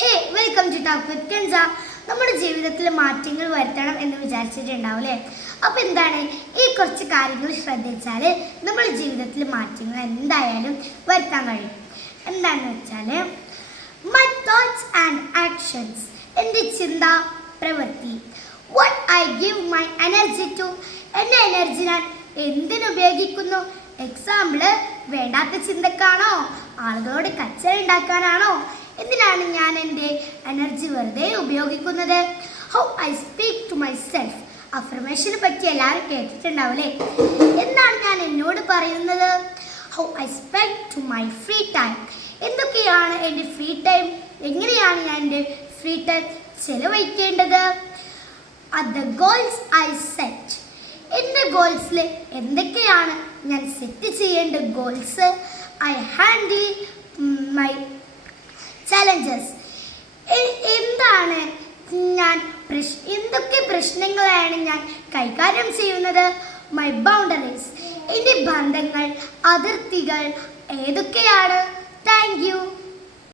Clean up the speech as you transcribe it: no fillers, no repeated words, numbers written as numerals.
Hey welcome to talk with Kenza. നമ്മുടെ ജീവിതത്തിൽ മാറ്റങ്ങൾ വരുത്തണം എന്ന് വിചാരിച്ചിട്ടുണ്ടാവും അല്ലേ? അപ്പോൾ എന്താണ് ഈ കുറച്ച് കാര്യങ്ങൾ ശ്രദ്ധിച്ചാൽ നമ്മുടെ ജീവിതത്തിൽ മാറ്റങ്ങൾ എന്തായാലും വരുത്താൻ കഴിയും. എന്താണെന്ന് വെച്ചാൽ മൈ തോട്ട്സ് ആൻഡ് ആക്ഷൻസ്, എൻ്റെ ചിന്ത പ്രവൃത്തി. What I give my energy to, എൻ്റെ എനർജി ഞാൻ എന്തിനുപയോഗിക്കുന്നു? എക്സാമ്പിള്, വേണ്ടാത്ത ചിന്തക്കാണോ? ആളുകളോട് കച്ചറ ഉണ്ടാക്കാനാണോ? എന്തിനാണ് ഞാൻ എൻ്റെ എനർജി വെറുതെ ഉപയോഗിക്കുന്നത്? How I speak to myself, അഫർമേഷനെ പറ്റി എല്ലാവരും കേട്ടിട്ടുണ്ടാവില്ലേ? എന്താണ് ഞാൻ എന്നോട് പറയുന്നത്? How I spend to my free time, എന്തൊക്കെയാണ് എൻ്റെ ഫ്രീ ടൈം, എങ്ങനെയാണ് ഞാൻ എൻ്റെ ഫ്രീ ടൈം ചെലവഴിക്കേണ്ടത്? At the goals I set, എൻ്റെ ഗോൾസിൽ എന്തൊക്കെയാണ് ഞാൻ സെറ്റ് ചെയ്യേണ്ട goals? I handle my challenges, എന്താണ് ഞാൻ എന്തൊക്കെ പ്രശ്നങ്ങളാണ് ഞാൻ കൈകാര്യം ചെയ്യുന്നത്? മൈ ബൗണ്ടറീസ്, എൻ്റെ ബന്ധങ്ങൾ, അതിർത്തികൾ ഏതൊക്കെയാണ്? Thank you.